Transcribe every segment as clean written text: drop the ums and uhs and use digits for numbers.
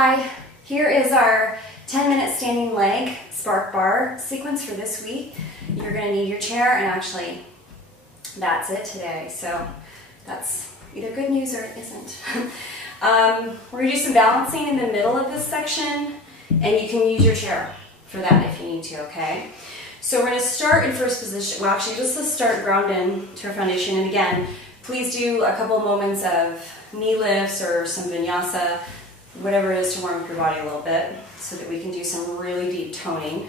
Hi, here is our 10-minute standing leg spark bar sequence for this week. You're going to need your chair, and actually that's it today. So that's either good news or it isn't. We're going to do some balancing in the middle of this section, and you can use your chair for that if you need to, okay? So we're going to start in first position. Well, actually, just let's start ground in to our foundation. And again, please do a couple moments of knee lifts or some vinyasa, whatever it is to warm up your body a little bit so that we can do some really deep toning.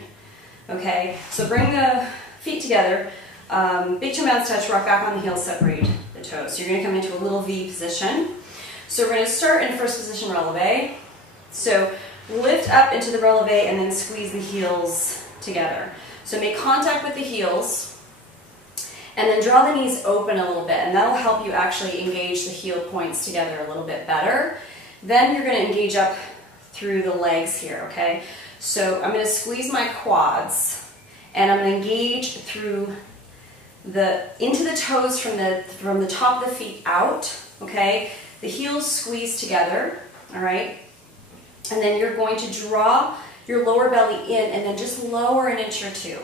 Okay, so bring the feet together, big toe mounds touch, rock back on the heels, separate the toes. So you're going to come into a little V position. So we're going to start in first position releve. So lift up into the releve and then squeeze the heels together. So make contact with the heels and then draw the knees open a little bit, and that'll help you actually engage the heel points together a little bit better. Then you're going to engage up through the legs here, okay? So I'm going to squeeze my quads and I'm going to engage through into the toes from the top of the feet out, okay? The heels squeeze together, all right? And then you're going to draw your lower belly in and then just lower an inch or two.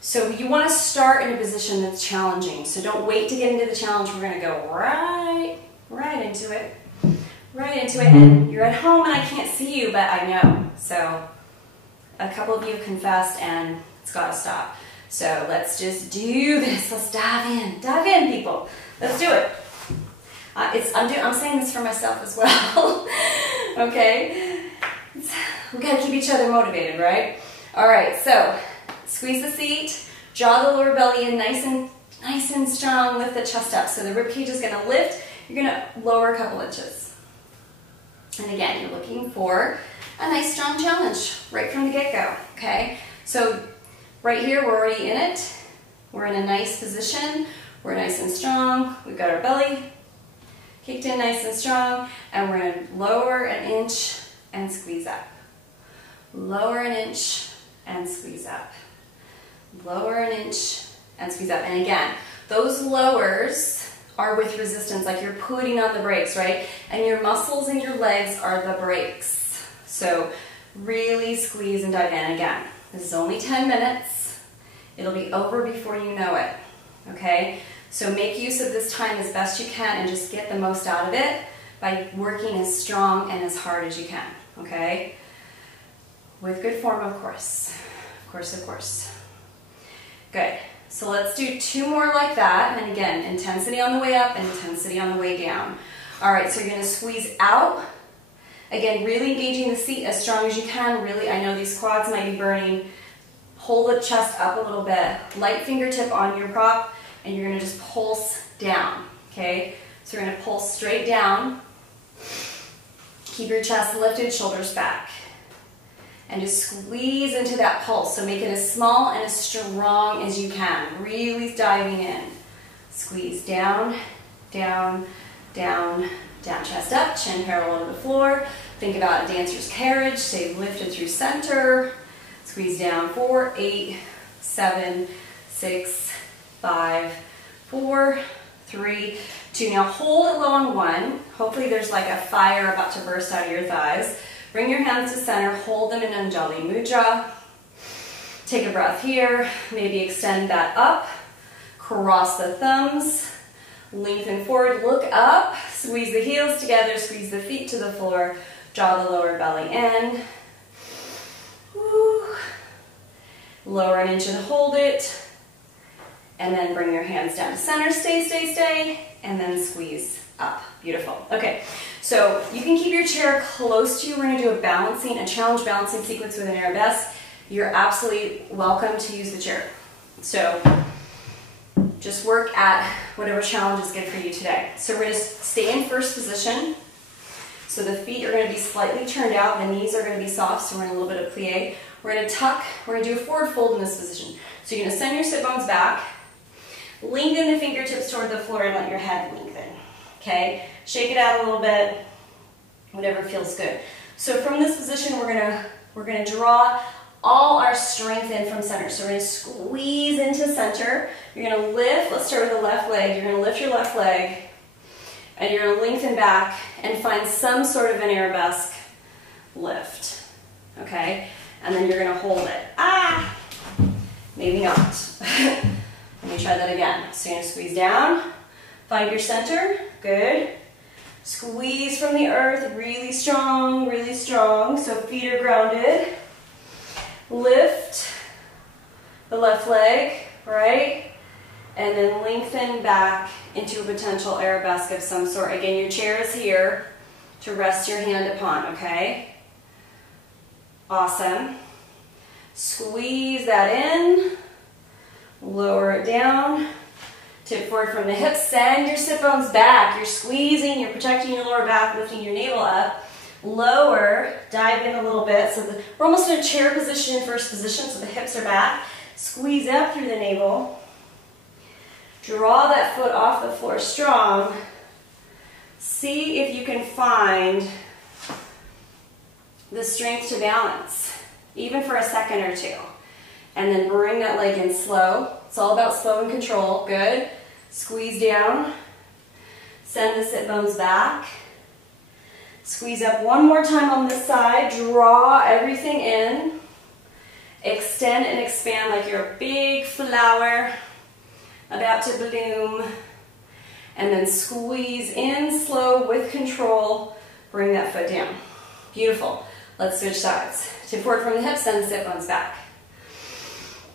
So you want to start in a position that's challenging. So don't wait to get into the challenge. We're going to go right into it. Right into it. And you're at home and I can't see you, but I know. So a couple of you have confessed and it's got to stop. So let's just do this. Let's dive in. Dive in, people. Let's do it. I'm saying this for myself as well. Okay? We've got to keep each other motivated, right? All right, so squeeze the seat, draw the lower belly in nice and strong, lift the chest up. So the rib cage is going to lift. You're going to lower a couple inches. And again, you're looking for a nice strong challenge right from the get-go, okay? So right here, we're already in it. We're in a nice position. We're nice and strong. We've got our belly kicked in nice and strong, and we're going to lower an inch and squeeze up. Lower an inch and squeeze up. Lower an inch and squeeze up. And again, those lowers are with resistance, like you're putting on the brakes, right? And your muscles in your legs are the brakes. So really squeeze and dive in. Again, this is only 10 minutes. It'll be over before you know it, okay? So make use of this time as best you can and just get the most out of it by working as strong and as hard as you can, okay? With good form, of course. Of course, of course. Good. So let's do two more like that. And again, intensity on the way up and intensity on the way down. All right, so you're going to squeeze out. Again, really engaging the seat as strong as you can. Really, I know these quads might be burning. Hold the chest up a little bit. Light fingertip on your prop, and you're going to just pulse down, okay? So we're going to pulse straight down. Keep your chest lifted, shoulders back. And just squeeze into that pulse. So make it as small and as strong as you can. Really diving in. Squeeze down, down, down, down. Chest up, chin parallel to the floor. Think about a dancer's carriage. Stay lifted through center. Squeeze down. 4, 8, 7, 6, 5, 4, 3, 2. Now hold it low on 1. Hopefully there's like a fire about to burst out of your thighs. Bring your hands to center, hold them in Anjali Mudra. Take a breath here, maybe extend that up, cross the thumbs, lengthen forward, look up, squeeze the heels together, squeeze the feet to the floor, draw the lower belly in. Woo. Lower an inch and hold it, and then bring your hands down to center, stay, stay, stay, and then squeeze up. Beautiful. Okay, so you can keep your chair close to you. We're going to do a challenge balancing sequence with an arabesque. You're absolutely welcome to use the chair. So just work at whatever challenge is good for you today. So we're going to stay in first position. So the feet are going to be slightly turned out. The knees are going to be soft, so we're in a little bit of plie. We're going to tuck. We're going to do a forward fold in this position. So you're going to send your sit bones back. Lengthen the fingertips toward the floor and let your head lengthen. Okay, shake it out a little bit, whatever feels good. So from this position, we're gonna draw all our strength in from center. So we're gonna squeeze into center. You're gonna lift. Let's start with the left leg. You're gonna lift your left leg, and you're gonna lengthen back and find some sort of an arabesque lift, okay? And then you're gonna hold it. Ah, maybe not. Let me try that again. So you're gonna squeeze down, find your center, good. Squeeze from the earth, really strong, so feet are grounded. Lift the left leg, right? And then lengthen back into a potential arabesque of some sort. Again, your chair is here to rest your hand upon, okay? Awesome. Squeeze that in, lower it down, tip forward from the hips, send your sit bones back. You're squeezing, you're protecting your lower back, lifting your navel up. Lower, dive in a little bit. So we're almost in a chair position, first position, so the hips are back. Squeeze up through the navel. Draw that foot off the floor strong. See if you can find the strength to balance, even for a second or two. And then bring that leg in slow. It's all about slow and control. Good. Squeeze down. Send the sit bones back. Squeeze up one more time on this side. Draw everything in. Extend and expand like you're a big flower about to bloom. And then squeeze in slow with control. Bring that foot down. Beautiful. Let's switch sides. Tip forward from the hips, send the sit bones back.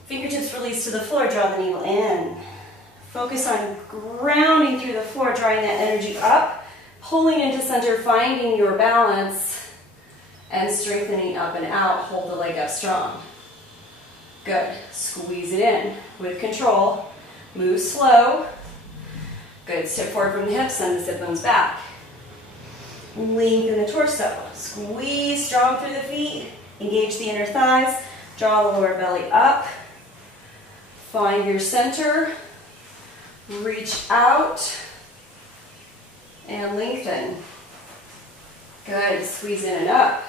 Fingertips release to the floor, draw the navel in. Focus on grounding through the floor, drawing that energy up, pulling into center, finding your balance, and strengthening up and out. Hold the leg up strong. Good. Squeeze it in with control. Move slow. Good. Step forward from the hips, send the sit bones back. Lengthen the torso. Squeeze strong through the feet. Engage the inner thighs. Draw the lower belly up. Find your center. Reach out. And lengthen. Good. Squeeze in and up.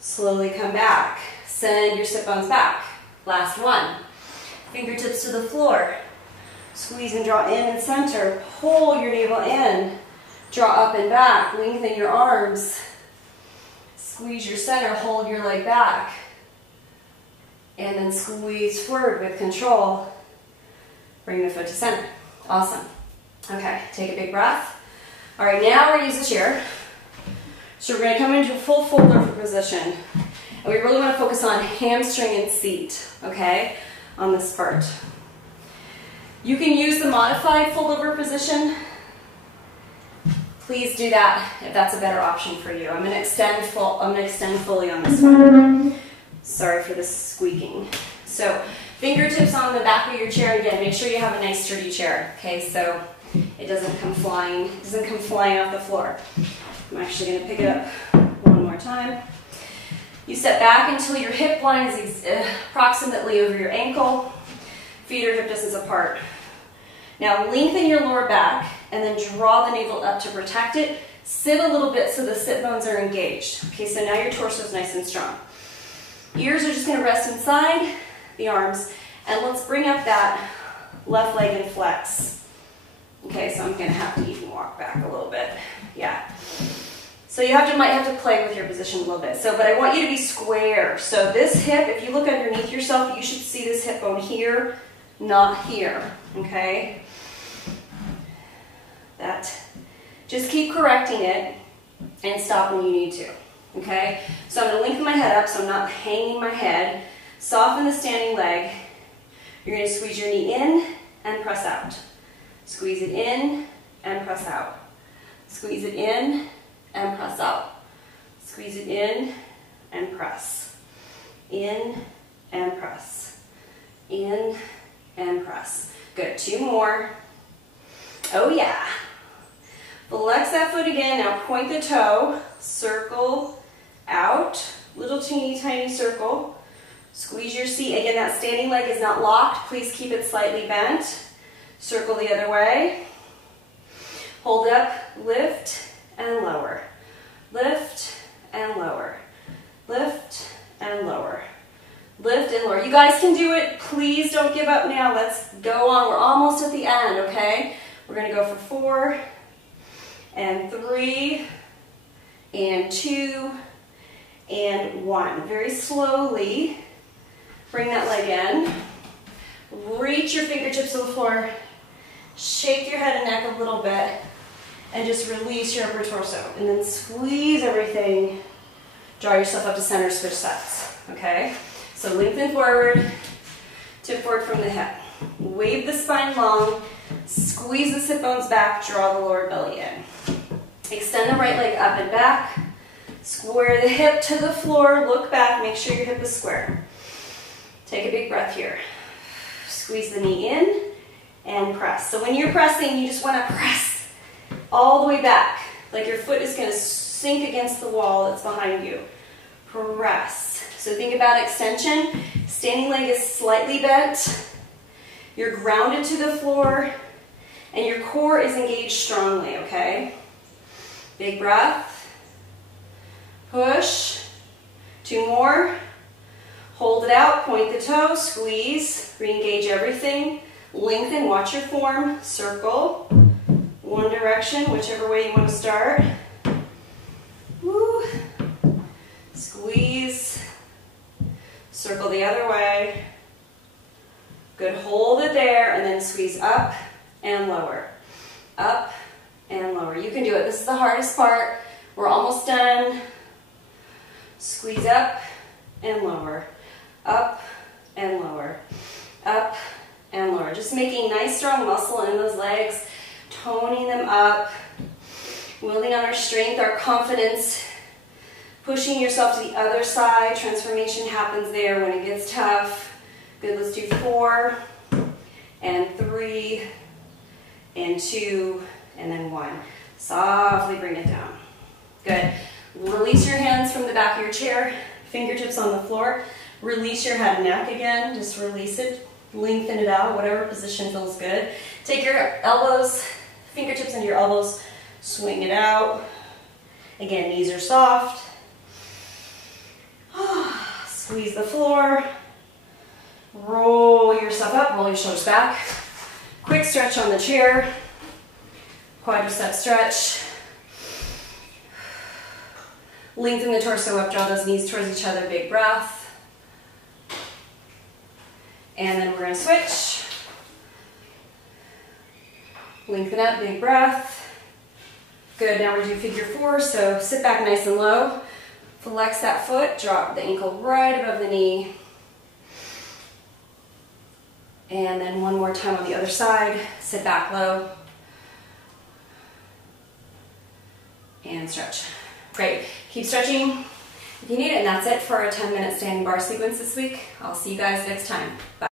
Slowly come back. Send your sit bones back. Last one. Fingertips to the floor. Squeeze and draw in and center. Pull your navel in. Draw up and back. Lengthen your arms. Squeeze your center. Hold your leg back. And then squeeze forward with control. Bring the foot to center. Awesome. Okay, take a big breath. All right, now we're going to use the chair. So we're going to come into a full fold over position. And we really want to focus on hamstring and seat, okay, on this part. You can use the modified fold over position. Please do that if that's a better option for you. I'm going to extend fully on this one. Sorry for the squeaking. So fingertips on the back of your chair again. Make sure you have a nice sturdy chair, okay, so it doesn't come flying off the floor. I'm actually going to pick it up one more time. You step back until your hip line is approximately over your ankle. Feet are hip distance apart. Now lengthen your lower back and then draw the navel up to protect it. Sit a little bit so the sit bones are engaged. Okay, so now your torso is nice and strong. Ears are just going to rest inside the arms. And let's bring up that left leg and flex. Okay, so I'm going to have to even walk back a little bit. Yeah. So you might have to play with your position a little bit. But I want you to be square. So this hip, if you look underneath yourself, you should see this hip bone here, not here. Okay? Just keep correcting it and stop when you need to. Okay? So I'm going to lengthen my head up so I'm not hanging my head. Soften the standing leg. You're going to squeeze your knee in and press out. Squeeze it in and press out. Squeeze it in and press out. Squeeze it in and press. In and press. In and press. Good. 2 more. Oh yeah. Flex that foot again. Now point the toe. Circle out. Little teeny tiny circle. Squeeze your seat. Again, that standing leg is not locked. Please keep it slightly bent. Circle the other way. Hold it up. Lift and lower. Lift and lower. Lift and lower. Lift and lower. You guys can do it. Please don't give up now. Let's go on. We're almost at the end, okay? We're going to go for 4 and 3 and 2 and 1. Very slowly, bring that leg in. Reach your fingertips to the floor. Shake your head and neck a little bit, and just release your upper torso. And then squeeze everything. Draw yourself up to center, switch sides, okay? So lengthen forward, tip forward from the hip. Wave the spine long, squeeze the sit bones back, draw the lower belly in. Extend the right leg up and back. Square the hip to the floor, look back, make sure your hip is square. Take a big breath here. Squeeze the knee in and press. So when you're pressing, you just want to press all the way back, like your foot is going to sink against the wall that's behind you. Press. So think about extension. Standing leg is slightly bent. You're grounded to the floor, and your core is engaged strongly, okay? Big breath. Push. 2 more. Hold it out, point the toe, squeeze, re-engage everything. Lengthen, watch your form, circle. One direction, whichever way you want to start. Woo. Squeeze. Circle the other way. Good, hold it there, and then squeeze up and lower. Up and lower. You can do it. This is the hardest part. We're almost done. Squeeze up and lower. Up and lower. Up and lower. Just making nice strong muscle in those legs, toning them up, building on our strength, our confidence, pushing yourself to the other side. Transformation happens there when it gets tough. Good, let's do 4 and 3 and 2 and then 1. Softly bring it down. Good. Release your hands from the back of your chair, fingertips on the floor. Release your head and neck again. Just release it. Lengthen it out, whatever position feels good. Take your elbows, fingertips into your elbows, swing it out. Again, knees are soft. Squeeze the floor. Roll yourself up, roll your shoulders back. Quick stretch on the chair. Quadricep stretch. Lengthen the torso up, draw those knees towards each other, big breath. And then we're going to switch. Lengthen up, big breath. Good, now we're going to do figure 4, so sit back nice and low. Flex that foot, drop the ankle right above the knee. And then one more time on the other side, sit back low. And stretch. Great, keep stretching if you need it, and that's it for our 10-minute standing bar sequence this week. I'll see you guys next time. Bye.